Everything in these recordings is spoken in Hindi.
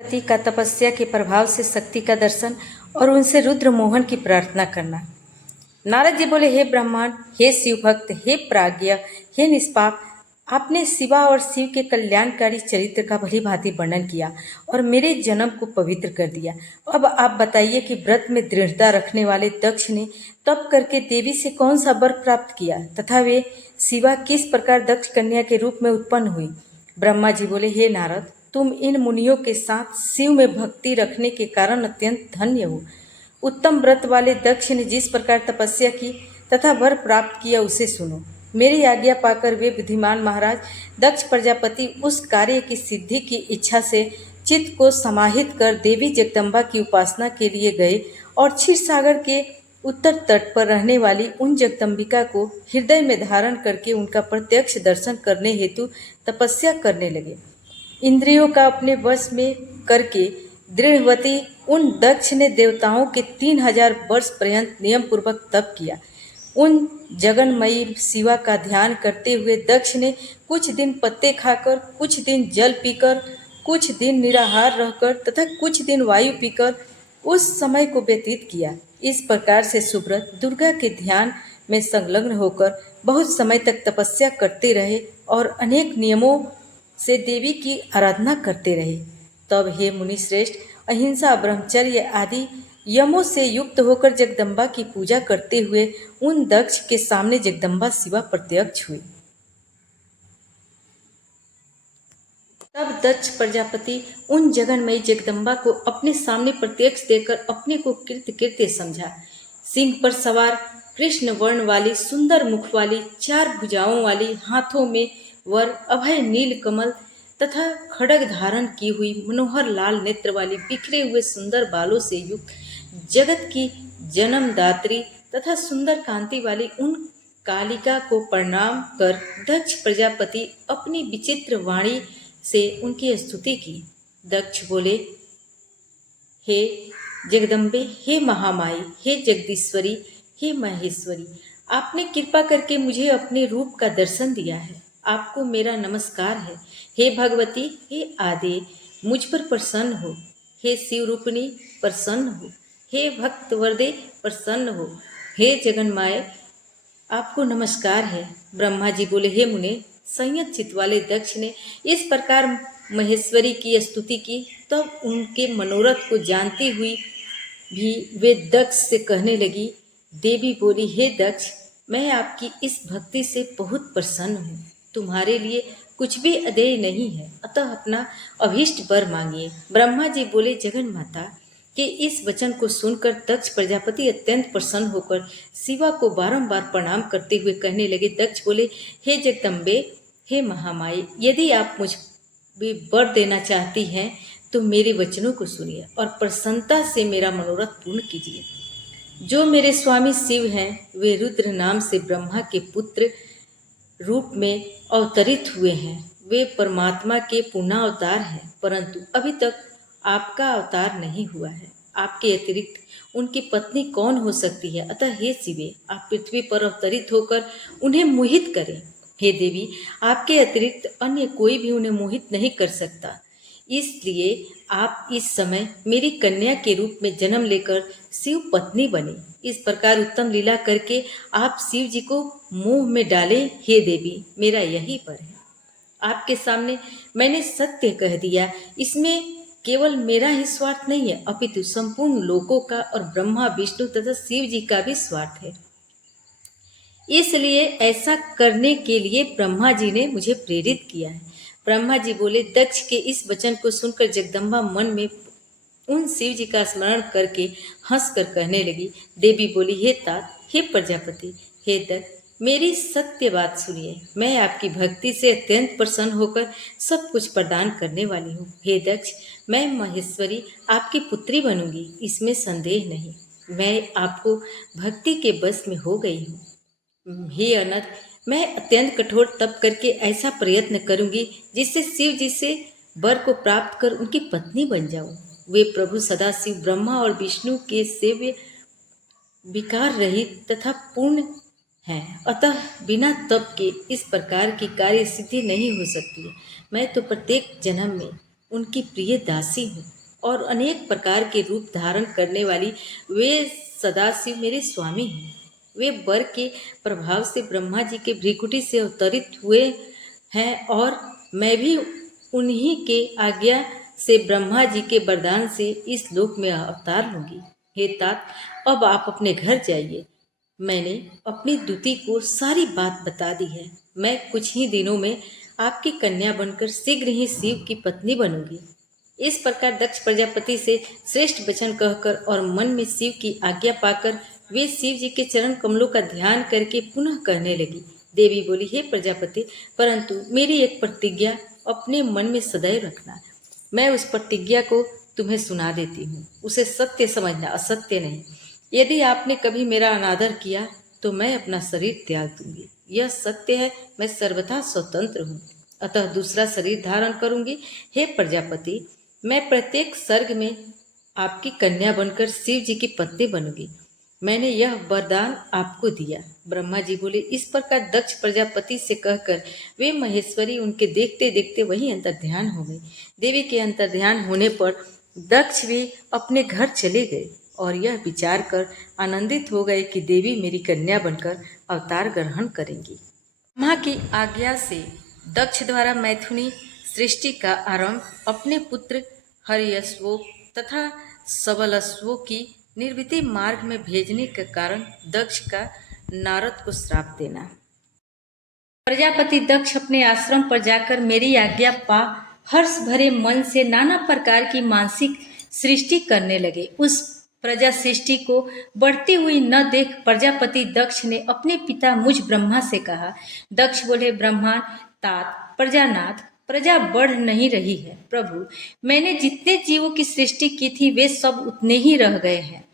पति का तपस्या के प्रभाव से शक्ति का दर्शन और उनसे रुद्र मोहन की प्रार्थना करना। नारद जी बोले, हे ब्रह्मांड, हे शिव भक्त, हे प्राज्ञ, हे निष्पाप, आपने शिवा और शिव के कल्याणकारी चरित्र का भली भांति वर्णन किया और मेरे जन्म को पवित्र कर दिया। अब आप बताइए कि व्रत में दृढ़ता रखने वाले दक्ष ने तप करके देवी से कौन सा वर प्राप्त किया तथा वे शिवा किस प्रकार दक्ष कन्या के रूप में उत्पन्न हुई। ब्रह्मा जी बोले, हे नारद, तुम इन मुनियों के साथ शिव में भक्ति रखने के कारण अत्यंत धन्य हो। उत्तम व्रत वाले दक्ष ने जिस प्रकार तपस्या की तथा वर प्राप्त किया उसे सुनो। मेरी आज्ञा पाकर वे बुद्धिमान महाराज दक्ष प्रजापति उस कार्य की सिद्धि की इच्छा से चित्त को समाहित कर देवी जगदम्बा की उपासना के लिए गए और क्षीर सागर के उत्तर तट पर रहने वाली उन जगदम्बिका को हृदय में धारण करके उनका प्रत्यक्ष दर्शन करने हेतु तपस्या करने लगे। इंद्रियों का अपने वश में करके दृढ़वती उन दक्ष ने देवताओं के 3000 वर्ष पर्यंत नियम पूर्वक तप किया। उन जगन्मयी शिवा का ध्यान करते हुए दक्ष ने कुछ दिन पत्ते खाकर, कुछ दिन जल पीकर, कुछ दिन निराहार रहकर तथा कुछ दिन वायु पीकर उस समय को व्यतीत किया। इस प्रकार से सुब्रत दुर्गा के ध्यान में संलग्न होकर बहुत समय तक तपस्या करते रहे और अनेक नियमों से देवी की आराधना करते रहे। तब हे मुनि श्रेष्ठ, अहिंसा, ब्रह्मचर्य आदि यमों से युक्त होकर जगदम्बा की पूजा करते हुए उन दक्ष के सामने जगदम्बा शिवा प्रत्यक्ष हुई। तब दक्ष प्रजापति उन जगन्मयी जगदम्बा को अपने सामने प्रत्यक्ष देखकर अपने को कृत्य समझा। सिंह पर सवार, कृष्ण वर्ण वाली, सुंदर मुख वाली, 4 भुजाओं वाली, हाथों में वर, अभय नील कमल तथा खड्ग धारण की हुई, मनोहर लाल नेत्र वाली, बिखरे हुए सुंदर बालों से युक्त, जगत की जन्मदात्री तथा सुंदर कांति वाली उन कालिका को प्रणाम कर दक्ष प्रजापति अपनी विचित्र वाणी से उनकी स्तुति की। दक्ष बोले, हे जगदम्बे, हे महामाई, हे जगदीश्वरी, हे महेश्वरी, आपने कृपा करके मुझे अपने रूप का दर्शन दिया है। आपको मेरा नमस्कार है। हे भगवती, हे आदे, मुझ पर प्रसन्न हो। हे शिव रूपिणी, प्रसन्न हो। हे भक्त वरदे, प्रसन्न हो। हे जगन्माय, आपको नमस्कार है। ब्रह्मा जी बोले, हे मुने, संयत चित्त वाले दक्ष ने इस प्रकार महेश्वरी की स्तुति की। तब उनके मनोरथ को जानती हुई भी वे दक्ष से कहने लगी। देवी बोली, हे दक्ष, मैं आपकी इस भक्ति से बहुत प्रसन्न हूँ। तुम्हारे लिए कुछ भी अदेय नहीं है, अतः अपना अभीष्ट वर मांगिए। ब्रह्मा जी बोले, जगन माता के इस वचन को सुनकर दक्ष प्रजापति अत्यंत प्रसन्न होकर शिवा को बारंबार प्रणाम करते हुए कहने लगे। दक्ष बोले, हे जगदम्बे, हे महामाई, यदि आप मुझ भी वर देना चाहती हैं तो मेरे वचनों को सुनिए और प्रसन्नता से मेरा मनोरथ पूर्ण कीजिए। जो मेरे स्वामी शिव हैं, वे रुद्र नाम से ब्रह्मा के पुत्र रूप में अवतरित हुए हैं। वे परमात्मा के पूर्णावतार हैं, परंतु अभी तक आपका अवतार नहीं हुआ है। आपके अतिरिक्त उनकी पत्नी कौन हो सकती है? अतः हे शिवे, आप पृथ्वी पर अवतरित होकर उन्हें मोहित करें। हे देवी, आपके अतिरिक्त अन्य कोई भी उन्हें मोहित नहीं कर सकता, इसलिए आप इस समय मेरी कन्या के रूप में जन्म लेकर शिव पत्नी बने। इस प्रकार उत्तम लीला करके आप शिव जी को मोह में डालें। हे देवी, मेरा यही वर है। आपके सामने मैंने सत्य कह दिया। इसमें केवल मेरा ही स्वार्थ नहीं है, अपितु संपूर्ण लोकों का और ब्रह्मा, विष्णु तथा शिव जी का भी स्वार्थ है। इसलिए ऐसा करने के लिए ब्रह्मा जी ने मुझे प्रेरित किया है। ब्रह्मा जी बोले। दक्ष के इस वचन को सुनकर जगदम्बा मन में उन शिव जी का स्मरण करके हंसकर कहने लगी। देवी बोली, हे तात, हे प्रजापति, हे दक्ष, मेरी सत्य बात सुनिए। मैं आपकी भक्ति से अत्यंत प्रसन्न होकर सब कुछ प्रदान करने वाली हूँ। हे दक्ष, मैं महेश्वरी आपकी पुत्री बनूंगी, इसमें संदेह नहीं। मैं आपको भक्ति के बस में हो गई हूँ। हे अनंत, मैं अत्यंत कठोर तप करके ऐसा प्रयत्न करूंगी जिससे शिव जी से वर को प्राप्त कर उनकी पत्नी बन जाऊं। वे प्रभु सदाशिव ब्रह्मा और विष्णु के सेव्य, विकार रहित तथा पूर्ण हैं, अतः बिना तप के इस प्रकार की कार्य सिद्धि नहीं हो सकती है। मैं तो प्रत्येक जन्म में उनकी प्रिय दासी हूँ और अनेक प्रकार के रूप धारण करने वाली वे सदाशिव मेरे स्वामी हैं। वे वर के प्रभाव से ब्रह्मा जी के भ्रिकुटी से अवतरित हुए हैं और मैं भी उन्हीं के आज्ञा से ब्रह्मा जी के वरदान से इस लोक में अवतार लूंगी। हे तात, अब आप अपने घर जाइए। मैंने अपनी दूती को सारी बात बता दी है। मैं कुछ ही दिनों में आपकी कन्या बनकर शीघ्र ही शिव की पत्नी बनूंगी। इस प्रकार दक्ष प्रजापति से श्रेष्ठ वचन कहकर और मन में शिव की आज्ञा पाकर वे शिव जी के चरण कमलों का ध्यान करके पुनः कहने लगी। देवी बोली, हे प्रजापति, परंतु मेरी एक प्रतिज्ञा अपने मन में सदैव रखना। मैं उस प्रतिज्ञा को तुम्हें सुना देती हूँ, उसे सत्य समझना, असत्य नहीं। यदि आपने कभी मेरा अनादर किया तो मैं अपना शरीर त्याग दूंगी। यह सत्य है, मैं सर्वथा स्वतंत्र हूँ, अतः दूसरा शरीर धारण करूंगी। हे प्रजापति, मैं प्रत्येक सर्ग में आपकी कन्या बनकर शिव जी की पत्नी बनूंगी। मैंने यह वरदान आपको दिया। ब्रह्मा जी बोले। इस प्रकार दक्ष प्रजापति से कहकर वे महेश्वरी उनके देखते देखते वहीं अंतर्ध्यान हो गई। देवी के अंतर्ध्यान होने पर दक्ष भी अपने घर चले गए और यह विचार कर आनंदित हो गए कि देवी मेरी कन्या बनकर अवतार ग्रहण करेंगी। ब्रह्मा की आज्ञा से दक्ष द्वारा मैथुनी सृष्टि का आरंभ अपने पुत्र हरियश्वों तथा सबलश्वों की निर्वृति मार्ग में भेजने के कारण दक्ष का नारद को श्राप देना। प्रजापति दक्ष अपने आश्रम पर जाकर मेरी आज्ञा पा हर्ष भरे मन से नाना प्रकार की मानसिक सृष्टि करने लगे। उस प्रजा सृष्टि को बढ़ती हुई न देख प्रजापति दक्ष ने अपने पिता मुझ ब्रह्मा से कहा। दक्ष बोले, ब्रह्मा तात प्रजानाथ, प्रजा बढ़ नहीं रही है। प्रभु, मैंने जितने जीवों की सृष्टि की थी वे सब उतने ही रह गए हैं।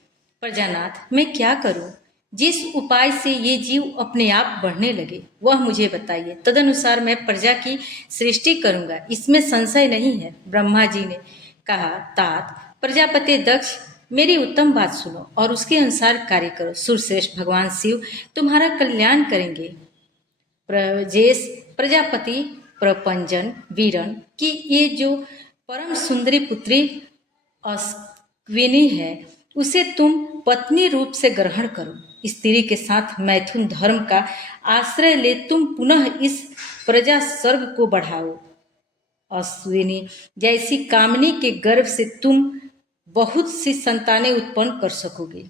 प्रजानाथ, मैं क्या करूं? जिस उपाय से ये जीव अपने आप बढ़ने लगे वह मुझे बताइए, तदनुसार मैं प्रजा की सृष्टि करूंगा, इसमें संशय नहीं है। ब्रह्मा जी ने कहा, तात प्रजापति दक्ष, मेरी उत्तम बात सुनो और उसके अनुसार कार्य करो। सुरश्रेष्ठ भगवान शिव तुम्हारा कल्याण करेंगे। प्रजेश प्रजापति प्रपंजन वीरन की ये जो परम सुंदरी पुत्री अश्विनी है उसे तुम पत्नी रूप से ग्रहण करो। स्त्री के साथ मैथुन धर्म का आश्रय ले तुम पुनः इस प्रजा सर्ग को बढ़ाओ। अश्विनी जैसी कामनी के गर्भ से तुम बहुत सी संतानें उत्पन्न कर सकोगे।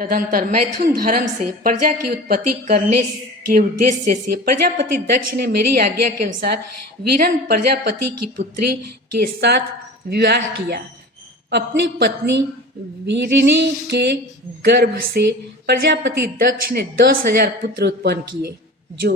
तदंतर मैथुन धर्म से प्रजा की उत्पत्ति करने के उद्देश्य से प्रजापति दक्ष ने मेरी आज्ञा के अनुसार वीरन प्रजापति की पुत्री के साथ विवाह किया। अपनी पत्नी वीरिनी के गर्भ से प्रजापति दक्ष ने 10,000 पुत्र उत्पन्न किए जो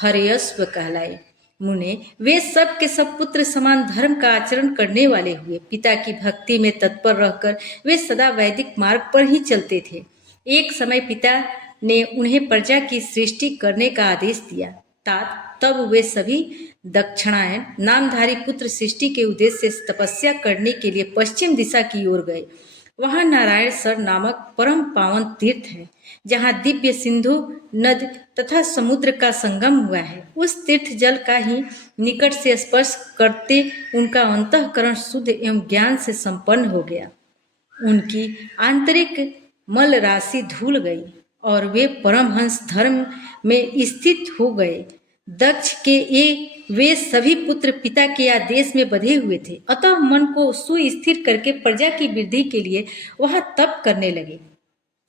हर्यश्व कहलाए। मुने वे सब के सब पुत्र समान धर्म का आचरण करने वाले हुए। पिता की भक्ति में तत्पर रहकर वे सदा वैदिक मार्ग पर ही चलते थे। एक समय पिता ने उन्हें प्रजा की सृष्टि करने का आदेश दिया। तब वे सभी दक्षिणायन नामधारी पुत्र सृष्टि के उद्देश्य से तपस्या करने के लिए पश्चिम दिशा की ओर गए। वहां नारायण सर नामक परम पावन तीर्थ है जहां दिव्य सिंधु नद तथा समुद्र का संगम हुआ है। उस तीर्थ जल का ही निकट से स्पर्श करते उनका अंतःकरण शुद्ध एवं ज्ञान से संपन्न हो गया। उनकी आंतरिक मल राशि धुल गई और वे परमहंस धर्म में स्थित हो गए। दक्ष के वे सभी पुत्र पिता के आदेश में बंधे हुए थे, अतः मन को सुस्थिर करके प्रजा की वृद्धि के लिए वह तप करने लगे।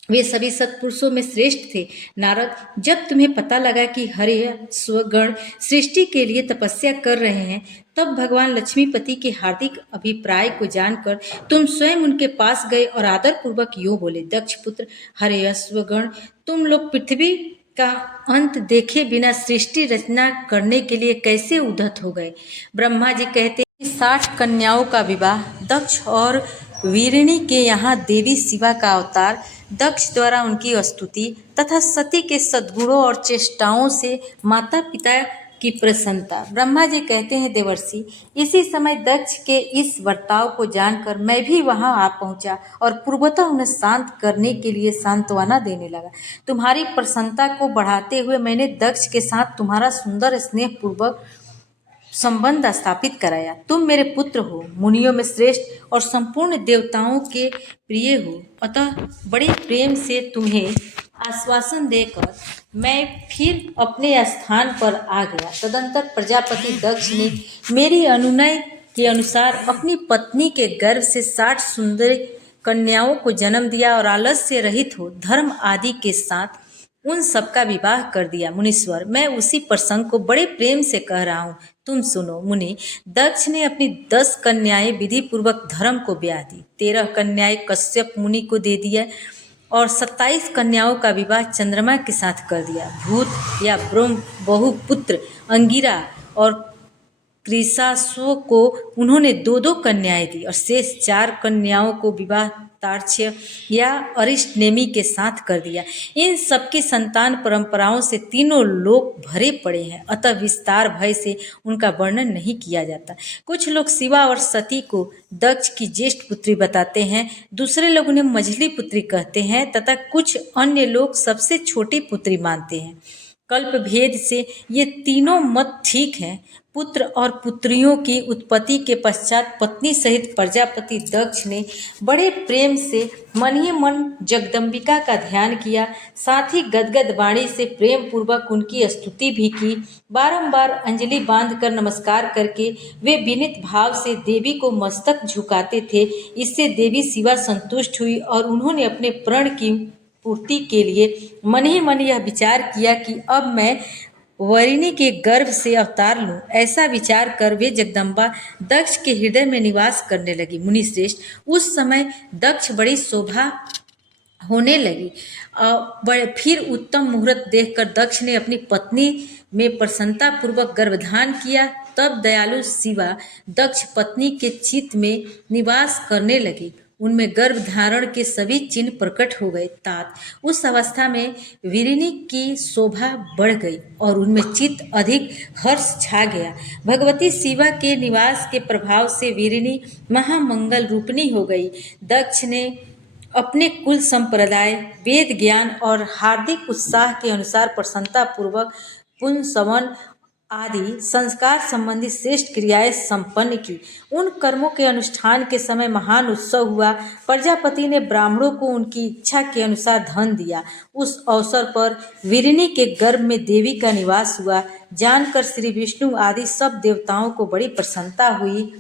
वे सभी सत्पुरुषों में श्रेष्ठ थे। नारद, जब तुम्हें पता लगा कि हर्यश्वगण सृष्टि के लिए तपस्या कर रहे हैं, तब भगवान लक्ष्मीपति के हार्दिक अभिप्राय को जानकर तुम स्वयं उनके पास गए और आदर पूर्वक यूं बोले, दक्ष पुत्र हर्यश्वगण, तुम लोग पृथ्वी का अंत देखे बिना सृष्टि रचना करने के लिए कैसे उद्धत हो गए? ब्रह्मा जी कहते हैं 60 कन्याओं का विवाह दक्ष और वीरिणी के यहाँ देवी शिवा का अवतार, दक्ष द्वारा उनकी स्तुति तथा सती के सद्गुणों और चेष्टाओं से माता पिता की प्रसन्नता। ब्रह्मा जी कहते हैं, देवर्षि, इसी समय दक्ष के इस वर्ताव को जानकर मैं भी वहां आ पहुंचा और पूर्वतः उन्हें शांत करने के लिए सांत्वना देने लगा। तुम्हारी प्रसन्नता को बढ़ाते हुए मैंने दक्ष के साथ तुम्हारा सुंदर स्नेह पूर्वक संबंध स्थापित कराया। तुम मेरे पुत्र हो, मुनियों में श्रेष्ठ और संपूर्ण देवताओं के प्रिय हो, अतः बड़े प्रेम से तुम्हें आश्वासन देकर मैं फिर अपने स्थान पर आ गया। तदंतर प्रजापति दक्ष ने मेरी अनुनय के अनुसार अपनी पत्नी के गर्भ से 60 सुंदर कन्याओं को जन्म दिया और आलस्य रहित हो धर्म आदि के साथ उन सबका विवाह कर दिया। मुनीश्वर, मैं उसी प्रसंग को बड़े प्रेम से कह रहा हूँ, तुम सुनो। मुनि, दक्ष ने अपनी 10 कन्याएं विधि पूर्वक धर्म को ब्याह दी, 13 कन्याएं कश्यप मुनि को दे दिया और 27 कन्याओं का विवाह चंद्रमा के साथ कर दिया। भूत या ब्रह्म बहुपुत्र अंगिरा और क्रिसासो को उन्होंने 2-2 कन्याएं दी और शेष 4 कन्याओं को विवाह तार्क्ष्य या अरिष्टनेमी के साथ कर दिया। इन सबकी संतान परंपराओं से तीनों लोक भरे पड़े हैं, अतः विस्तार भय से उनका वर्णन नहीं किया जाता। कुछ लोग शिवा और सती को दक्ष की ज्येष्ठ पुत्री बताते हैं, दूसरे लोग उन्हें मझली पुत्री कहते हैं तथा कुछ अन्य लोग सबसे छोटी पुत्री मानते हैं। कल्प भेद से ये तीनों मत ठीक हैं। पुत्र और पुत्रियों की उत्पत्ति के पश्चात पत्नी सहित प्रजापति दक्ष ने बड़े प्रेम से मन ही मन जगदम्बिका का ध्यान किया, साथ ही गदगद वाणी से प्रेम पूर्वक उनकी स्तुति भी की। बारंबार अंजलि बांधकर नमस्कार करके वे विनीत भाव से देवी को मस्तक झुकाते थे। इससे देवी शिवा संतुष्ट हुई और उन्होंने अपने प्रण की पूर्ति के लिए मन ही मन यह विचार किया कि अब मैं वरिणी के गर्भ से अवतार लूं। ऐसा विचार कर वे जगदम्बा दक्ष के हृदय में निवास करने लगी। मुनिश्रेष्ठ, उस समय दक्ष बड़ी शोभा होने लगी। फिर उत्तम मुहूर्त देखकर दक्ष ने अपनी पत्नी में प्रसन्नता पूर्वक गर्भधान किया। तब दयालु शिवा दक्ष पत्नी के चित्त में निवास करने लगी। उनमें गर्भ धारण के सभी चिन्ह प्रकट हो गए। तात उस अवस्था में वीरिनी की शोभा बढ़ गई और उनमें चित्त अधिक हर्ष छा गया। भगवती शिवा के निवास के प्रभाव से वीरिनी महामंगल रूपिणी हो गई। दक्ष ने अपने कुल संप्रदाय, वेद ज्ञान और हार्दिक उत्साह के अनुसार प्रसन्नता पूर्वक पुंसवन आदि संस्कार संबंधी श्रेष्ठ क्रियाएं संपन्न की। उन कर्मों के अनुष्ठान के समय महान उत्सव हुआ। प्रजापति ने ब्राह्मणों को उनकी इच्छा के अनुसार धन दिया। उस अवसर पर वीरिनी के गर्भ में देवी का निवास हुआ। जानकर श्री विष्णु आदि सब देवताओं को बड़ी प्रसन्नता हुई।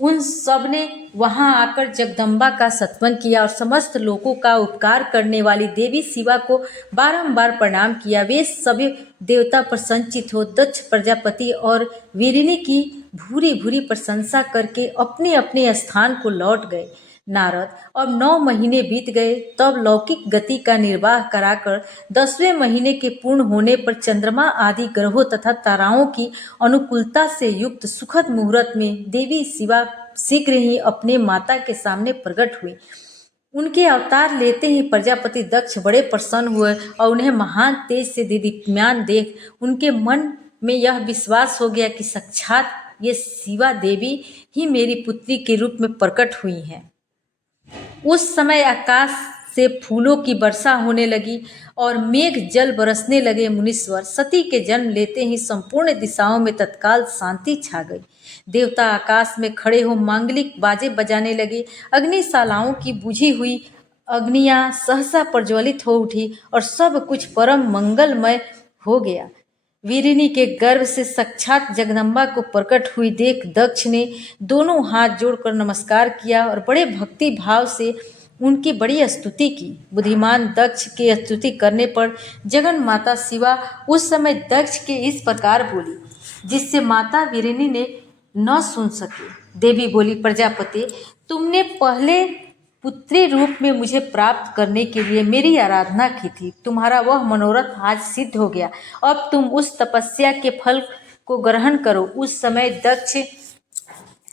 उन सब ने वहां आकर जगदम्बा का स्तवन किया और समस्त लोगों का उपकार करने वाली देवी शिवा को बारंबार प्रणाम किया। वे सभी देवता प्रसन्नचित हो दक्ष प्रजापति और वीरिनी की भूरी भूरी प्रशंसा करके अपने अपने स्थान को लौट गए। नारद, अब 9 महीने बीत गए। तब लौकिक गति का निर्वाह कराकर 10वें महीने के पूर्ण होने पर चंद्रमा आदि ग्रहों तथा ताराओं की अनुकूलता से युक्त सुखद मुहूर्त में देवी शिवा शीघ्र ही अपने माता के सामने प्रकट हुई। उनके अवतार लेते ही प्रजापति दक्ष बड़े प्रसन्न हुए और उन्हें महान तेज से दीप्यमान देख उनके मन में यह विश्वास हो गया कि साक्षात ये शिवा देवी ही मेरी पुत्री के रूप में प्रकट हुई हैं। उस समय आकाश से फूलों की वर्षा होने लगी और मेघ जल बरसने लगे। मुनीश्वर, सती के जन्म लेते ही संपूर्ण दिशाओं में तत्काल शांति छा गई। देवता आकाश में खड़े हो मांगलिक बाजे बजाने लगे। अग्निशालाओं की बुझी हुई अग्नियां सहसा प्रज्वलित हो उठी और सब कुछ परम मंगलमय हो गया। वीरिनी के गर्भ से साक्षात जगदम्बा को प्रकट हुई देख दक्ष ने दोनों हाथ जोड़कर नमस्कार किया और बड़े भक्ति भाव से उनकी बड़ी स्तुति की। बुद्धिमान दक्ष की स्तुति करने पर जगन माता शिवा उस समय दक्ष के इस प्रकार बोली, जिससे माता वीरिनी ने न सुन सके। देवी बोली, प्रजापति, तुमने पहले पुत्री रूप में मुझे प्राप्त करने के लिए मेरी आराधना की थी। तुम्हारा वह मनोरथ आज सिद्ध हो गया। अब तुम उस तपस्या के फल को ग्रहण करो। उस समय दक्ष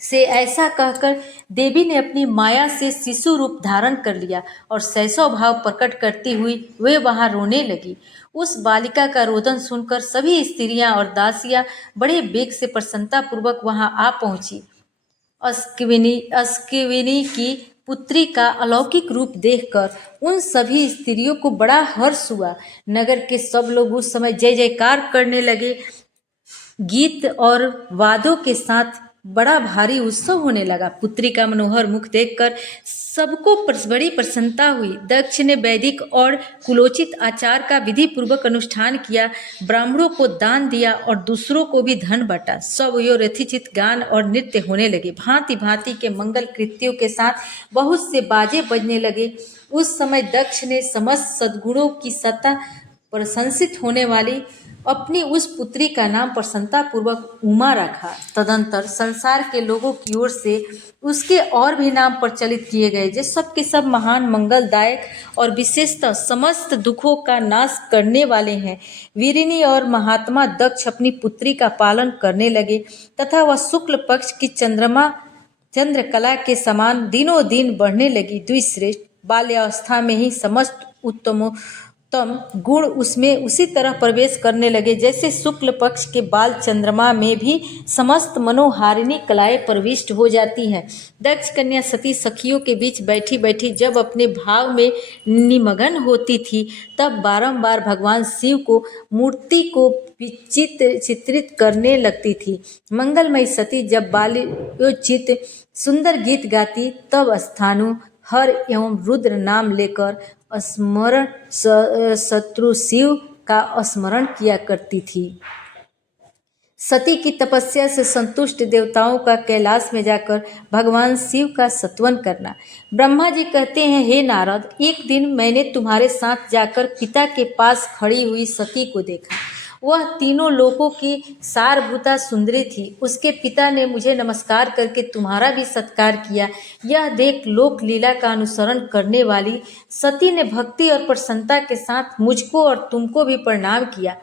से ऐसा कहकर देवी ने अपनी माया से शिशु रूप धारण कर लिया और शैशव भाव प्रकट करती हुई वे वहां रोने लगी। उस बालिका का रोदन सुनकर सभी स्त्रियां और दासियां बड़े वेग से प्रसन्नता पूर्वक वहां आ पहुंची। अस्किविनी की पुत्री का अलौकिक रूप देखकर उन सभी स्त्रियों को बड़ा हर्ष हुआ। नगर के सब लोग उस समय जय जयकार करने लगे। गीत और वादों के साथ बड़ा भारी उत्सव होने लगा। पुत्री का मनोहर मुख देखकर सबको बड़ी प्रसन्नता हुई। दक्ष ने वैदिक और कुलोचित आचार का विधि पूर्वक अनुष्ठान किया, ब्राह्मणों को दान दिया और दूसरों को भी धन बांटा। सब यो रथिचित गान और नृत्य होने लगे। भांति भांति के मंगल कृत्यों के साथ बहुत से बाजे बजने लगे। उस समय दक्ष ने समस्त सद्गुणों की सत्ता प्रशंसित होने वाली अपनी उस पुत्री का नाम प्रसन्नता पूर्वक उमा रखा। तदंतर संसार के लोगों की ओर से उसके और भी नाम प्रचलित किए गए, जो सब के सब महान, मंगलदायक और विशेषतः समस्त दुखों का नाश करने वाले हैं। वीरिनी और महात्मा दक्ष अपनी पुत्री का पालन करने लगे तथा वह शुक्ल पक्ष की चंद्रकला के समान दिनों दिन बढ़ने लगी। द्विश्रेष्ठ बाल्यावस्था में ही समस्त उत्तम गुण उसमें उसी तरह प्रवेश करने लगे जैसे शुक्ल पक्ष के बाल चंद्रमा में भी समस्त मनोहारिणी कलाएं प्रविष्ट हो जाती हैं। दक्ष कन्या सती सखियों के बीच बैठी बैठी जब अपने भाव में निमग्न होती थी, तब बारंबार भगवान शिव को मूर्ति को चित्रित करने लगती थी। मंगलमयी सती जब बाल्योचित सुंदर गीत गाती, तब स्थाणु, हर एवं रुद्र नाम लेकर स्मरण शत्रु शिव का स्मरण किया करती थी। सती की तपस्या से संतुष्ट देवताओं का कैलाश में जाकर भगवान शिव का स्तवन करना। ब्रह्मा जी कहते हैं, हे नारद, एक दिन मैंने तुम्हारे साथ जाकर पिता के पास खड़ी हुई सती को देखा। वह तीनों लोकों की सारभूता सुंदरी थी। उसके पिता ने मुझे नमस्कार करके तुम्हारा भी सत्कार किया। यह देख लोक लीला का अनुसरण करने वाली सती ने भक्ति और प्रसन्नता के साथ मुझको और तुमको भी प्रणाम किया।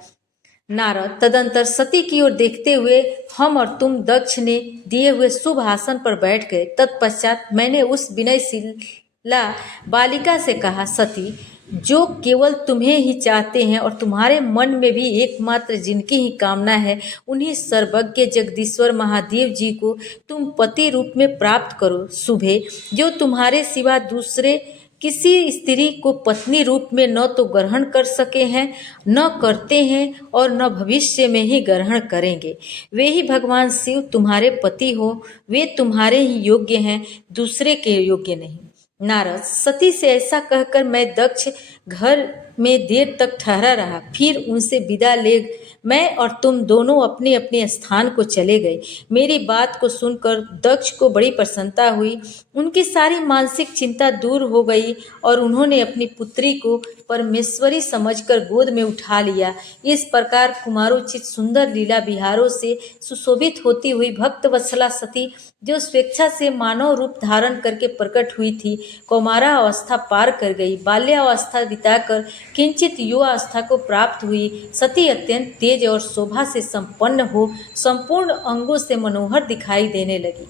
नारद तदंतर सती की ओर देखते हुए हम और तुम दक्ष ने दिए हुए शुभ आसन पर बैठ गए। तत्पश्चात मैंने उस विनयशीला बालिका से कहा, सती, जो केवल तुम्हें ही चाहते हैं और तुम्हारे मन में भी एकमात्र जिनकी ही कामना है, उन्हीं सर्वज्ञ जगदीश्वर महादेव जी को तुम पति रूप में प्राप्त करो। शुभे, जो तुम्हारे सिवा दूसरे किसी स्त्री को पत्नी रूप में न तो ग्रहण कर सके हैं, न करते हैं और न भविष्य में ही ग्रहण करेंगे, वे ही भगवान शिव तुम्हारे पति हो। वे तुम्हारे ही योग्य हैं, दूसरे के योग्य नहीं। नारद सती से ऐसा कहकर मैं दक्ष घर में देर तक ठहरा रहा। फिर उनसे विदा ले मैं और तुम दोनों अपने अपने स्थान को चले गए। मेरी बात को सुनकर दक्ष को बड़ी प्रसन्नता हुई। उनकी सारी मानसिक चिंता दूर हो गई और उन्होंने अपनी पुत्री को परमेश्वरी समझकर गोद में उठा लिया। इस प्रकार कुमारोचित सुंदर लीला विहारों से सुशोभित होती हुई भक्त वत्सला सती, जो स्वेच्छा से मानव रूप धारण करके प्रकट हुई थी, कौमारा अवस्था पार कर गई। बाल्यावस्था बिताकर किंचित युवावस्था को प्राप्त हुई सती अत्यंत तेज और शोभा से संपन्न हो संपूर्ण अंगों से मनोहर दिखाई देने लगी।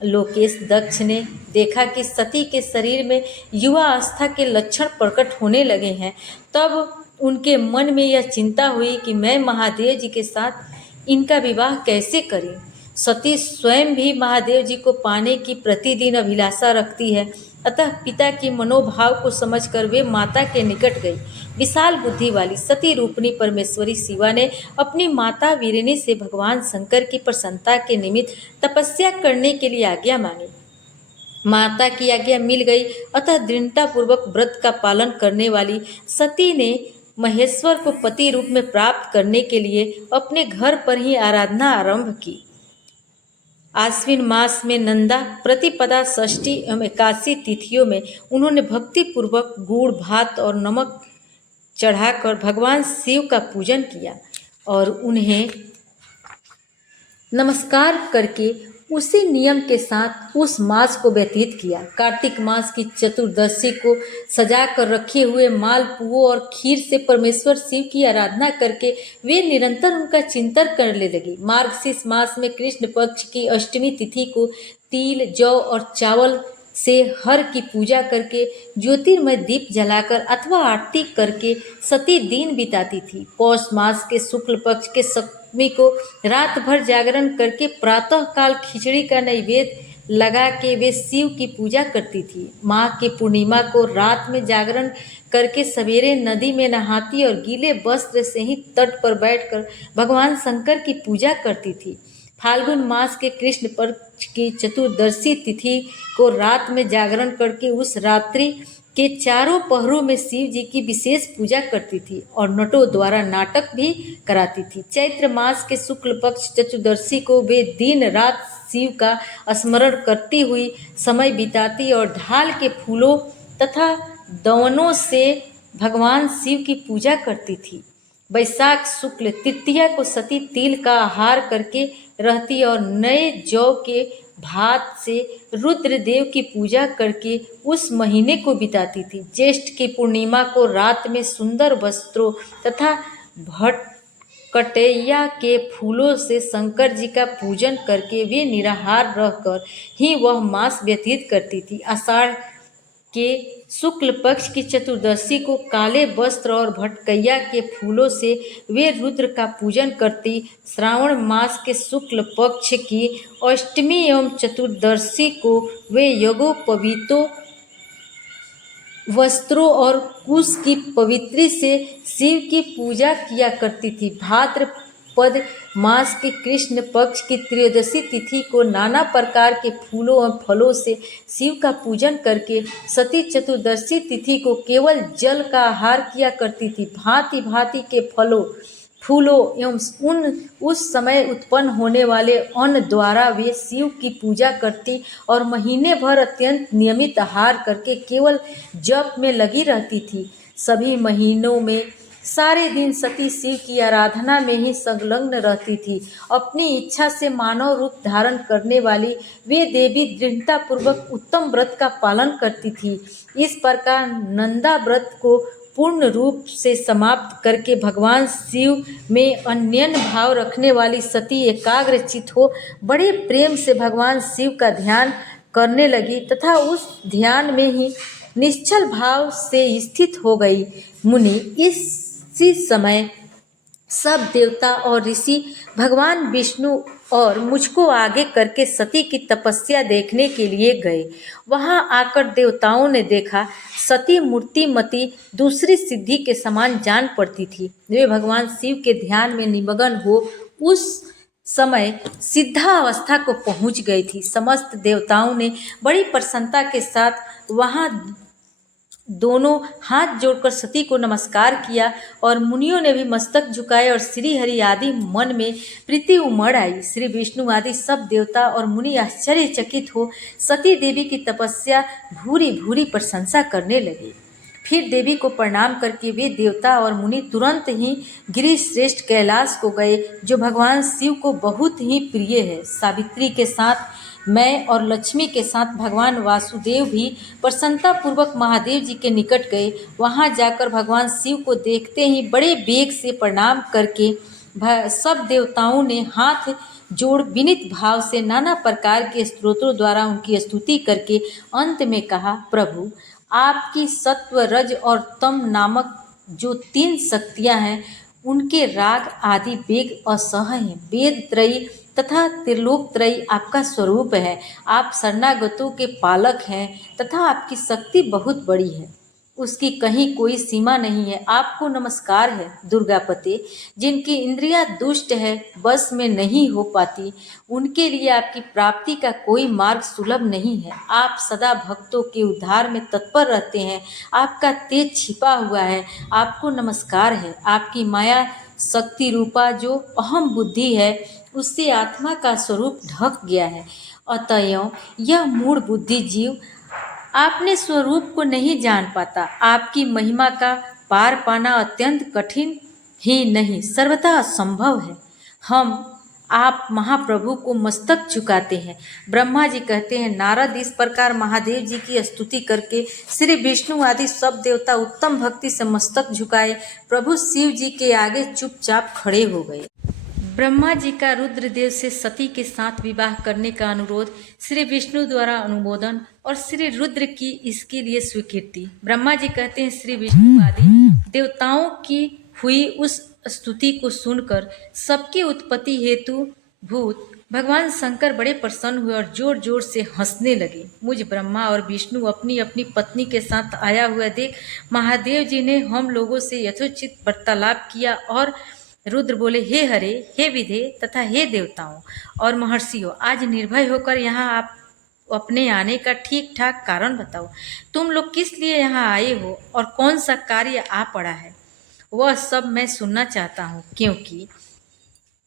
लोकेश दक्ष ने देखा कि सती के शरीर में युवा अवस्था के लक्षण प्रकट होने लगे हैं। तब उनके मन में यह चिंता हुई कि मैं महादेव जी के साथ इनका विवाह कैसे करें। सती स्वयं भी महादेव जी को पाने की प्रतिदिन अभिलाषा रखती है, अतः पिता की मनोभाव को समझकर वे माता के निकट गई। विशाल बुद्धि वाली सती रूपणी परमेश्वरी शिवा ने अपनी माता वीरिनी से भगवान शंकर की प्रसन्नता के निमित्त तपस्या करने के लिए आज्ञा मांगी। माता की आज्ञा मिल गई, अतः दृढ़तापूर्वक व्रत का पालन करने वाली सती ने महेश्वर को पति रूप में प्राप्त करने के लिए अपने घर पर ही आराधना आरंभ की। आश्विन मास में नंदा, प्रतिपदा, षष्ठी एवं एकादशी तिथियों में उन्होंने भक्ति पूर्वक गुड़, भात और नमक चढ़ाकर भगवान शिव का पूजन किया और उन्हें नमस्कार करके उसी नियम के साथ उस मास को व्यतीत किया। कार्तिक मास की चतुर्दशी को सजा कर रखे हुए मालपुओं और खीर से परमेश्वर शिव की आराधना करके वे निरंतर उनका चिंतन करने लगी। मार्गशीर्ष मास में कृष्ण पक्ष की अष्टमी तिथि को तिल, जौ और चावल से हर की पूजा करके ज्योतिर्मय दीप जलाकर अथवा आरती करके सती दिन बिताती थी। पौष मास के शुक्ल पक्ष के सप्तमी को रात भर जागरण करके प्रातः काल खिचड़ी का नैवेद्य लगा के वे शिव की पूजा करती थी। माघ की पूर्णिमा को रात में जागरण करके सवेरे नदी में नहाती और गीले वस्त्र से ही तट पर बैठकर भगवान शंकर की पूजा करती थी। फाल्गुन मास के कृष्ण पक्ष की चतुर्दशी तिथि को रात में जागरण करके उस रात्रि के चारों पहरों में शिव जी की विशेष पूजा करती थी और नटों द्वारा नाटक भी कराती थी। चैत्र मास के शुक्ल पक्ष चतुर्दशी को वे दिन रात शिव का स्मरण करती हुई समय बिताती और ढाल के फूलों तथा दवनों से भगवान शिव की पूजा करती थी। वैशाख शुक्ल तृतीया को सती तिल का आहार करके रहती और नए जौ के भात से रुद्रदेव की पूजा करके उस महीने को बिताती थी। ज्येष्ठ की पूर्णिमा को रात में सुंदर वस्त्रों तथा भटकटैया के फूलों से शंकर जी का पूजन करके वे निराहार रहकर ही वह मास व्यतीत करती थी। आषाढ़ के शुक्ल पक्ष की चतुर्दशी को काले वस्त्र और भटकैया के फूलों से वे रुद्र का पूजन करती। श्रावण मास के शुक्ल पक्ष की अष्टमी एवं चतुर्दशी को वे यज्ञोपवीतों वस्त्रों और कुश की पवित्री से शिव की पूजा किया करती थी। भाद्रपद मास के कृष्ण पक्ष की त्रयोदशी तिथि को नाना प्रकार के फूलों और फलों से शिव का पूजन करके सती चतुर्दशी तिथि को केवल जल का आहार किया करती थी। भांति भांति के फूलों एवं उस समय उत्पन्न होने वाले अन्न द्वारा वे शिव की पूजा करती और महीने भर अत्यंत नियमित आहार करके केवल जप में लगी रहती थी। सभी महीनों में सारे दिन सती शिव की आराधना में ही संलग्न रहती थी। अपनी इच्छा से मानव रूप धारण करने वाली वे देवी दृढ़तापूर्वक उत्तम व्रत का पालन करती थी। इस प्रकार नंदा व्रत को पूर्ण रूप से समाप्त करके भगवान शिव में अन्योन्य भाव रखने वाली सती एकाग्रचित हो बड़े प्रेम से भगवान शिव का ध्यान करने लगी तथा उस ध्यान में ही निश्चल भाव से स्थित हो गई। मुनि इसी समय सब देवता और ऋषि भगवान विष्णु और मुझको आगे करके सती की तपस्या देखने के लिए गए। वहां आकर देवताओं ने देखा सती मूर्तिमती दूसरी सिद्धि के समान जान पड़ती थी। वे भगवान शिव के ध्यान में निमग्न हो उस समय सिद्धा अवस्था को पहुंच गई थी। समस्त देवताओं ने बड़ी प्रसन्नता के साथ वहां दोनों हाथ जोड़कर सती को नमस्कार किया और मुनियों ने भी मस्तक झुकाए और श्री हरि आदि मन में प्रीति उमड़ आई। श्री विष्णु आदि सब देवता और मुनि आश्चर्यचकित हो सती देवी की तपस्या भूरी भूरी प्रशंसा करने लगे। फिर देवी को प्रणाम करके वे देवता और मुनि तुरंत ही गिरिश्रेष्ठ कैलाश को गए, जो भगवान शिव को बहुत ही प्रिय है। सावित्री के साथ मैं और लक्ष्मी के साथ भगवान वासुदेव भी प्रसन्नतापूर्वक महादेव जी के निकट गए। वहां जाकर भगवान शिव को देखते ही बड़े वेग से प्रणाम करके सब देवताओं ने हाथ जोड़ विनीत भाव से नाना प्रकार के स्तोत्रों द्वारा उनकी स्तुति करके अंत में कहा, प्रभु आपकी सत्व रज और तम नामक जो 3 शक्तियां हैं उनके राग आदि वेग असह्य हैं। वेद त्रयी तथा त्रिलोक त्रयी आपका स्वरूप है। आप शरणागतों के पालक हैं तथा आपकी शक्ति बहुत बड़ी है, उसकी कहीं कोई सीमा नहीं है। आपको नमस्कार है। दुर्गापते, जिनकी इंद्रियां दुष्ट है, बस में नहीं हो पाती, उनके लिए आपकी प्राप्ति का कोई मार्ग सुलभ नहीं है। आप सदा भक्तों के उद्धार में तत्पर रहते हैं। आपका तेज छिपा हुआ है। आपको नमस्कार है। आपकी माया शक्ति रूपा जो अहम बुद्धि है, उससे आत्मा का स्वरूप ढक गया है। अतएव यह मूढ़ बुद्धि जीव आपने स्वरूप को नहीं जान पाता। आपकी महिमा का पार पाना अत्यंत कठिन ही नहीं, सर्वथा असंभव है। हम आप महाप्रभु को मस्तक झुकाते हैं। ब्रह्मा जी कहते हैं, नारद इस प्रकार महादेव जी की स्तुति करके श्री विष्णु आदि सब देवता उत्तम भक्ति से मस्तक झुकाए प्रभु शिव जी के आगे चुपचाप खड़े हो गए। ब्रह्मा जी का रुद्रदेव से सती के साथ विवाह करने का अनुरोध, श्री विष्णु द्वारा अनुमोदन और श्री रुद्र की इसके लिए स्वीकृति। ब्रह्मा जी कहते हैं, श्री विष्णु आदि देवताओं की हुई उस स्तुति को सुनकर सबकी उत्पत्ति हेतु भूत भगवान शंकर बड़े प्रसन्न हुए और जोर जोर से हंसने लगे। मुझ ब्रह्मा और विष्णु अपनी अपनी पत्नी के साथ आया हुआ देख महादेव जी ने हम लोगों से यथोचित वार्तालाप किया और रुद्र बोले, हे हरे, हे विधे तथा हे देवताओं और महर्षियों, आज निर्भय होकर यहाँ आप अपने आने का ठीक ठाक कारण बताओ। तुम लोग किस लिए यहाँ आए हो और कौन सा कार्य आ पड़ा है, वह सब मैं सुनना चाहता हूँ, क्योंकि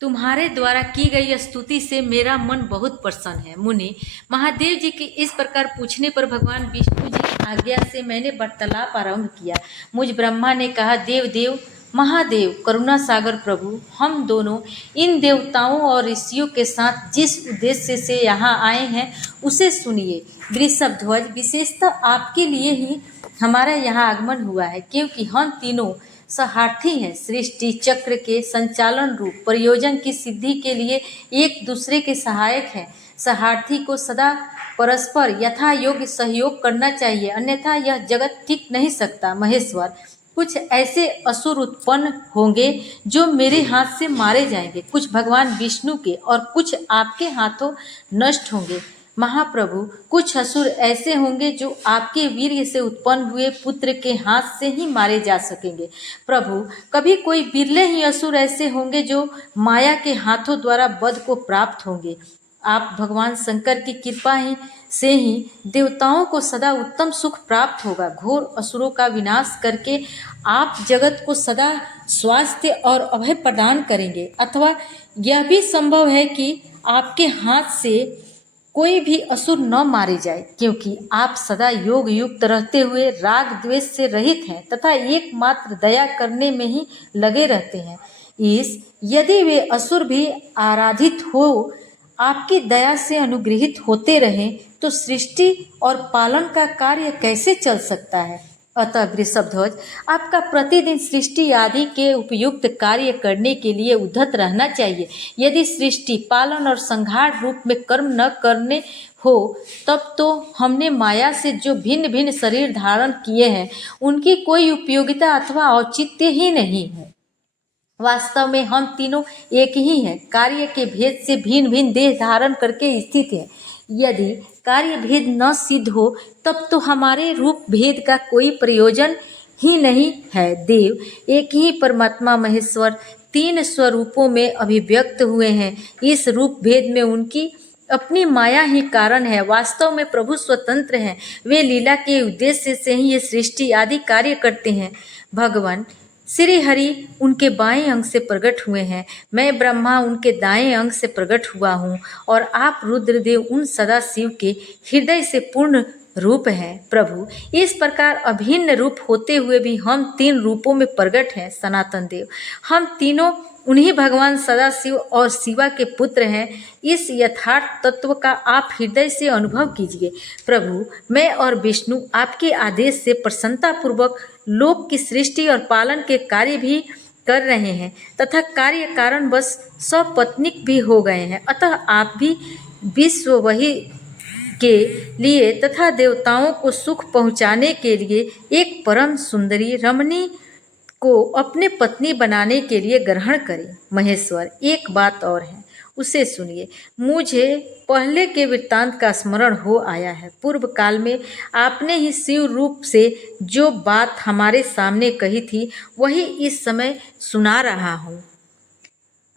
तुम्हारे द्वारा की गई स्तुति से मेरा मन बहुत प्रसन्न है। मुनि महादेव जी के इस प्रकार पूछने पर भगवान विष्णु जी की आज्ञा से मैंने वार्तालाप आरंभ किया। मुझ ब्रह्मा ने कहा, देव देव महादेव करुणा सागर प्रभु, हम दोनों इन देवताओं और ऋषियों के साथ जिस उद्देश्य से यहाँ आए हैं उसे सुनिए। वृषभ ध्वज, विशेषतः आपके लिए ही हमारा यहाँ आगमन हुआ है, क्योंकि हम तीनों सहार्थी हैं। सृष्टि चक्र के संचालन रूप प्रयोजन की सिद्धि के लिए एक दूसरे के सहायक हैं। सहार्थी को सदा परस्पर यथा योग्य सहयोग करना चाहिए, अन्यथा यह जगत टिक नहीं सकता। महेश्वर, कुछ ऐसे असुर उत्पन्न होंगे जो मेरे हाथ से मारे जाएंगे, कुछ भगवान विष्णु के और कुछ आपके हाथों नष्ट होंगे। महाप्रभु, कुछ असुर ऐसे होंगे जो आपके वीर्य से उत्पन्न हुए पुत्र के हाथ से ही मारे जा सकेंगे। प्रभु, कभी कोई बिरले ही असुर ऐसे होंगे जो माया के हाथों द्वारा वध को प्राप्त होंगे। आप भगवान शंकर की कृपा से ही देवताओं को सदा उत्तम सुख प्राप्त होगा। घोर असुरों का विनाश करके आप जगत को सदा स्वास्थ्य और अभय प्रदान करेंगे, अथवा यह भी संभव है कि आपके हाथ से कोई भी असुर न मारे जाए, क्योंकि आप सदा योग युक्त रहते हुए राग द्वेष से रहित हैं तथा एकमात्र दया करने में ही लगे रहते हैं। यदि वे असुर भी आराधित हो आपकी दया से अनुग्रहित होते रहें तो सृष्टि और पालन का कार्य कैसे चल सकता है। अतः वृषभध्वज, आपका प्रतिदिन सृष्टि आदि के उपयुक्त कार्य करने के लिए उद्यत रहना चाहिए। यदि सृष्टि पालन और संहार रूप में कर्म न करने हो, तब तो हमने माया से जो भिन्न भिन्न शरीर धारण किए हैं उनकी कोई उपयोगिता अथवा औचित्य ही नहीं है। वास्तव में हम तीनों एक ही हैं, कार्य के भेद से भिन्न भिन्न देह धारण करके स्थित हैं। यदि कार्य भेद न सिद्ध हो तब तो हमारे रूप भेद का कोई प्रयोजन ही नहीं है। देव, एक ही परमात्मा महेश्वर तीन स्वरूपों में अभिव्यक्त हुए हैं। इस रूप भेद में उनकी अपनी माया ही कारण है। वास्तव में प्रभु स्वतंत्र हैं, वे लीला के उद्देश्य से ही ये सृष्टि आदि कार्य करते हैं। भगवान श्री हरि उनके बाएं अंग से प्रकट हुए हैं, मैं ब्रह्मा उनके दाएं अंग से प्रकट हुआ हूँ, और आप रुद्रदेव उन सदा शिव के हृदय से पूर्ण रूप हैं। प्रभु, इस प्रकार अभिन्न रूप होते हुए भी हम तीन रूपों में प्रकट हैं। सनातन देव, हम तीनों उन्हीं भगवान सदाशिव और शिवा के पुत्र हैं। इस यथार्थ तत्व का आप हृदय से अनुभव कीजिए। प्रभु, मैं और विष्णु आपके आदेश से प्रसन्नतापूर्वक लोक की सृष्टि और पालन के कार्य भी कर रहे हैं तथा कार्य कारण बस सपत्नीक भी हो गए हैं। अतः आप भी विश्व वही के लिए तथा देवताओं को सुख पहुँचाने के लिए एक परम सुंदरी रमणी को अपने पत्नी बनाने के लिए ग्रहण करें। महेश्वर, एक बात और है, उसे सुनिए। मुझे पहले के वृत्तांत का स्मरण हो आया है। पूर्व काल में आपने ही शिव रूप से जो बात हमारे सामने कही थी वही इस समय सुना रहा हूँ।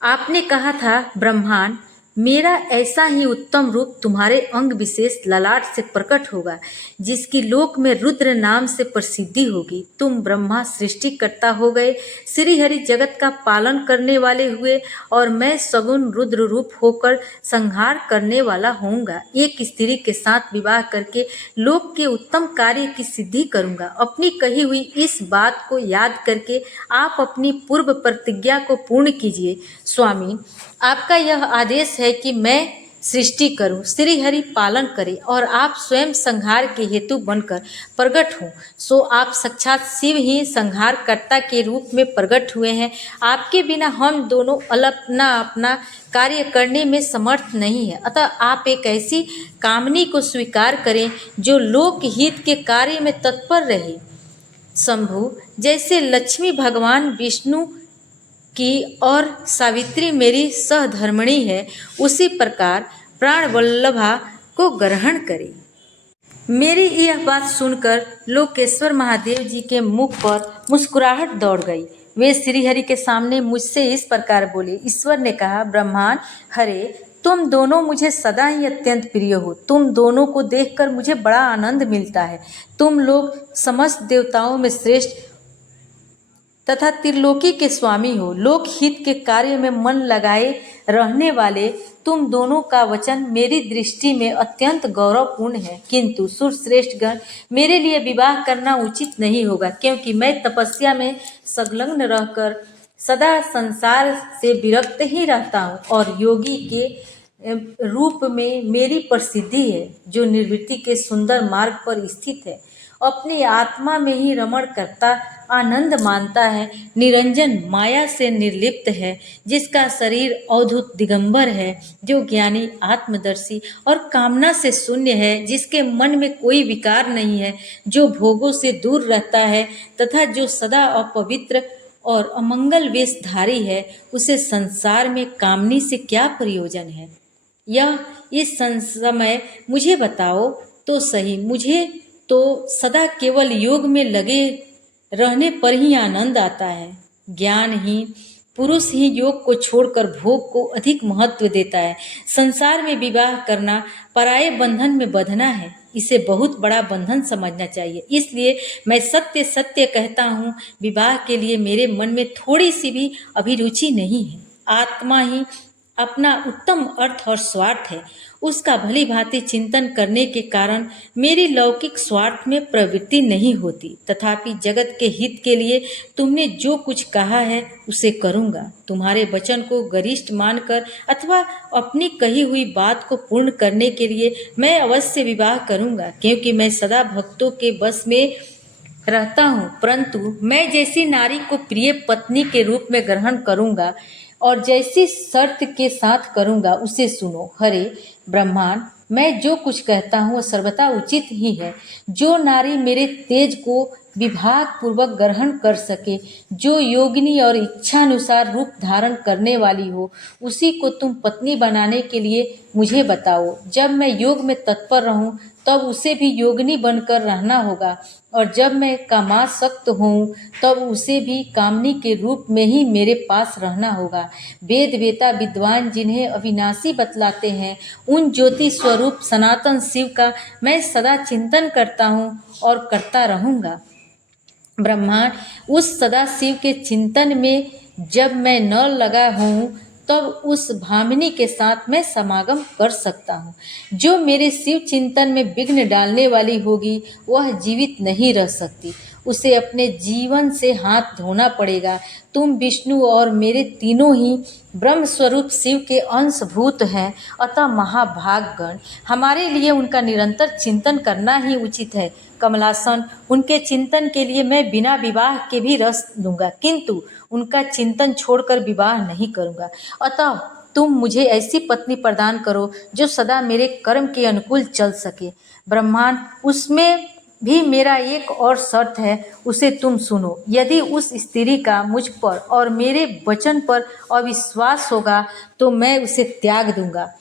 आपने कहा था, ब्रह्मांड, मेरा ऐसा ही उत्तम रूप तुम्हारे अंग विशेष ललाट से प्रकट होगा, जिसकी लोक में रुद्र नाम से प्रसिद्धि होगी। तुम ब्रह्मा सृष्टिकर्ता हो गए, श्री हरि जगत का पालन करने वाले हुए, और मैं सगुण रुद्र रूप होकर संहार करने वाला होऊंगा। एक स्त्री के साथ विवाह करके लोक के उत्तम कार्य की सिद्धि करूंगा। अपनी कही हुई इस बात को याद करके आप अपनी पूर्व प्रतिज्ञा को पूर्ण कीजिए। स्वामी, आपका यह आदेश है कि मैं सृष्टि करूं, श्री हरि पालन करें और आप स्वयं संहार के हेतु बनकर प्रकट हों। सो आप साक्षात शिव ही संहारकर्ता के रूप में प्रकट हुए हैं। आपके बिना हम दोनों अपना कार्य करने में समर्थ नहीं है। अतः आप एक ऐसी कामनी को स्वीकार करें जो लोक हित के कार्य में तत्पर रहे। शंभु, जैसे लक्ष्मी भगवान विष्णु की और सावित्री मेरी सहधर्मिणी है, उसी प्रकार प्राण वल्लभा को ग्रहण करे। मेरी यह बात सुनकर लोकेश्वर महादेव जी के मुख पर मुस्कुराहट दौड़ गई। वे श्रीहरि के सामने मुझसे इस प्रकार बोले। ईश्वर ने कहा, ब्रह्मांड हरे, तुम दोनों मुझे सदा ही अत्यंत प्रिय हो। तुम दोनों को देखकर मुझे बड़ा आनंद मिलता है। तुम लोग समस्त देवताओं में श्रेष्ठ तथा त्रिलोकी के स्वामी हो। लोक हित के कार्य में मन लगाए रहने वाले तुम दोनों का वचन मेरी दृष्टि में अत्यंत गौरवपूर्ण है, किंतु सुरश्रेष्ठ गण, मेरे लिए विवाह करना उचित नहीं होगा, क्योंकि मैं तपस्या में संलग्न रहकर सदा संसार से विरक्त ही रहता हूँ और योगी के रूप में मेरी प्रसिद्धि है, जो निर्वृत्ति के सुंदर मार्ग पर स्थित है, अपनी आत्मा में ही रमण करता आनंद मानता है, निरंजन माया से निर्लिप्त है, जिसका शरीर अवधूत दिगंबर है, जो ज्ञानी आत्मदर्शी और कामना से शून्य है, जिसके मन में कोई विकार नहीं है, जो भोगों से दूर रहता है तथा जो सदा अपवित्र और अमंगल वेशधारी है, उसे संसार में कामनी से क्या प्रयोजन है। यह इस समय मुझे बताओ तो सही। मुझे तो सदा केवल योग में लगे रहने पर ही आनंद आता है। ज्ञानहीन पुरुष ही योग को छोड़कर भोग को अधिक महत्व देता है। संसार में विवाह करना पराये बंधन में बंधना है, इसे बहुत बड़ा बंधन समझना चाहिए। इसलिए मैं सत्य सत्य कहता हूँ, विवाह के लिए मेरे मन में थोड़ी सी भी अभिरुचि नहीं है। आत्मा ही अपना उत्तम अर्थ और स्वार्थ है, उसका भली भांति चिंतन करने के कारण मेरी लौकिक स्वार्थ में प्रवृत्ति नहीं होती। तथापि जगत के हित के लिए तुमने जो कुछ कहा है उसे करूँगा। तुम्हारे वचन को गरिष्ठ मानकर अथवा अपनी कही हुई बात को पूर्ण करने के लिए मैं अवश्य विवाह करूँगा, क्योंकि मैं सदा भक्तों के बस में रहता हूँ। परंतु मैं जैसी नारी को प्रिय पत्नी के रूप में ग्रहण करूँगा और जैसी शर्त के साथ करूँगा, उसे सुनो। हरे ब्रह्मांड, मैं जो कुछ कहता हूँ वह सर्वथा उचित ही है। जो नारी मेरे तेज को विभाग पूर्वक ग्रहण कर सके, जो योगिनी और इच्छानुसार रूप धारण करने वाली हो, उसी को तुम पत्नी बनाने के लिए मुझे बताओ। जब मैं योग में तत्पर रहूं, तब उसे भी योगिनी बनकर रहना होगा, और जब मैं कामासक्त हूँ तब उसे भी कामनी के रूप में ही मेरे पास रहना होगा। वेद वेता विद्वान जिन्हें अविनाशी बतलाते हैं, उन ज्योति स्वरूप सनातन शिव का मैं सदा चिंतन करता हूँ और करता रहूँगा। ब्रह्मांड, उस सदा शिव के चिंतन में जब मैं न लगा हूँ, तब उस भामिनी के साथ मैं समागम कर सकता हूँ। जो मेरे शिव चिंतन में विघ्न डालने वाली होगी, वह जीवित नहीं रह सकती। उसे अपने जीवन से हाथ धोना पड़ेगा। तुम विष्णु और मेरे तीनों ही ब्रह्म स्वरूप शिव के अंशभूत हैं, अतः महाभागगण, हमारे लिए उनका निरंतर चिंतन करना ही उचित है। कमलासन, उनके चिंतन के लिए मैं बिना विवाह के भी रस लूँगा, किंतु उनका चिंतन छोड़कर विवाह नहीं करूँगा। अतः तुम मुझे ऐसी पत्नी प्रदान करो जो सदा मेरे कर्म के अनुकूल चल सके। ब्रह्मांड, उसमें भी मेरा एक और शर्त है, उसे तुम सुनो। यदि उस स्त्री का मुझ पर और मेरे वचन पर अविश्वास होगा तो मैं उसे त्याग दूंगा।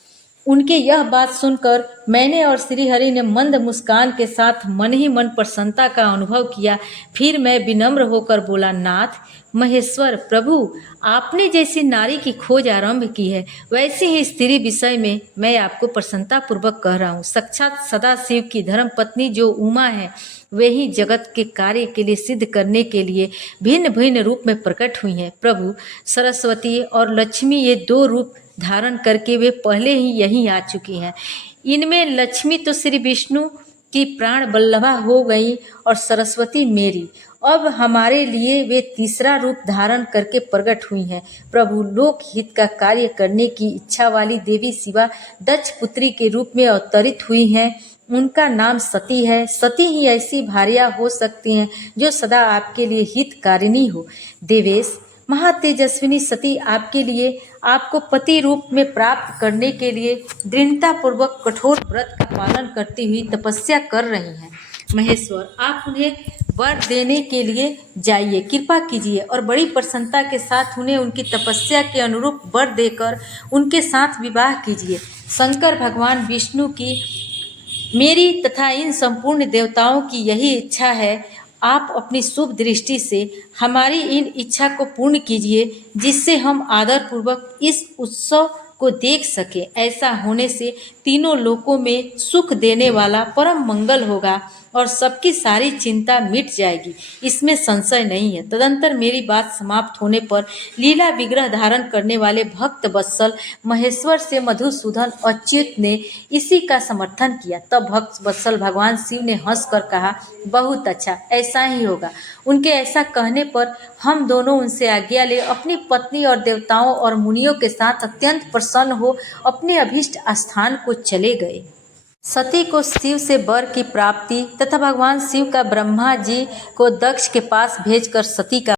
उनके यह बात सुनकर मैंने और श्रीहरि ने मंद मुस्कान के साथ मन ही मन प्रसन्नता का अनुभव किया। फिर मैं विनम्र होकर बोला, नाथ महेश्वर प्रभु, आपने जैसी नारी की खोज आरंभ की है, वैसी ही स्त्री विषय में मैं आपको प्रसन्नता पूर्वक कह रहा हूँ। साक्षात सदाशिव की धर्म पत्नी जो उमा है, वे ही जगत के कार्य के लिए सिद्ध करने के लिए भिन्न भिन्न रूप में प्रकट हुई हैं। प्रभु सरस्वती और लक्ष्मी, ये दो रूप धारण करके वे पहले ही यहीं आ चुकी हैं। इनमें लक्ष्मी तो श्री विष्णु की प्राण वल्लभा हो गई और सरस्वती मेरी। अब हमारे लिए वे तीसरा रूप धारण करके प्रकट हुई हैं। प्रभु, लोक हित का कार्य करने की इच्छा वाली देवी शिवा दक्ष पुत्री के रूप में अवतरित हुई हैं। उनका नाम सती है। सती ही ऐसी भार्या हो सकती हैं जो सदा आपके लिए हितकारिणी हो। देवेश, महातेजस्विनी सती आपके लिए, आपको पति रूप में प्राप्त करने के लिए दृढ़तापूर्वक कठोर व्रत का पालन करती हुई तपस्या कर रही हैं। महेश्वर, आप उन्हें वर देने के लिए जाइए, कृपा कीजिए और बड़ी प्रसन्नता के साथ उन्हें उनकी तपस्या के अनुरूप वर देकर उनके साथ विवाह कीजिए। शंकर भगवान विष्णु की, मेरी तथा इन संपूर्ण देवताओं की यही इच्छा है। आप अपनी शुभ दृष्टि से हमारी इन इच्छा को पूर्ण कीजिए, जिससे हम आदरपूर्वक इस उत्सव को देख सकें। ऐसा होने से तीनों लोकों में सुख देने वाला परम मंगल होगा और सबकी सारी चिंता मिट जाएगी, इसमें संशय नहीं है। तदंतर मेरी बात समाप्त होने पर लीला विग्रह धारण करने वाले भक्त वत्सल महेश्वर से मधुसूदन अच्युत ने इसी का समर्थन किया। तब भक्त वत्सल भगवान शिव ने हंसकर कहा, बहुत अच्छा, ऐसा ही होगा। उनके ऐसा कहने पर हम दोनों उनसे आज्ञा ले अपनी पत्नी और देवताओं और मुनियों के साथ अत्यंत प्रसन्न हो अपने अभीष्ट स्थान को चले गए। सती को शिव से वर की प्राप्ति तथा भगवान शिव का ब्रह्मा जी को दक्ष के पास भेजकर सती का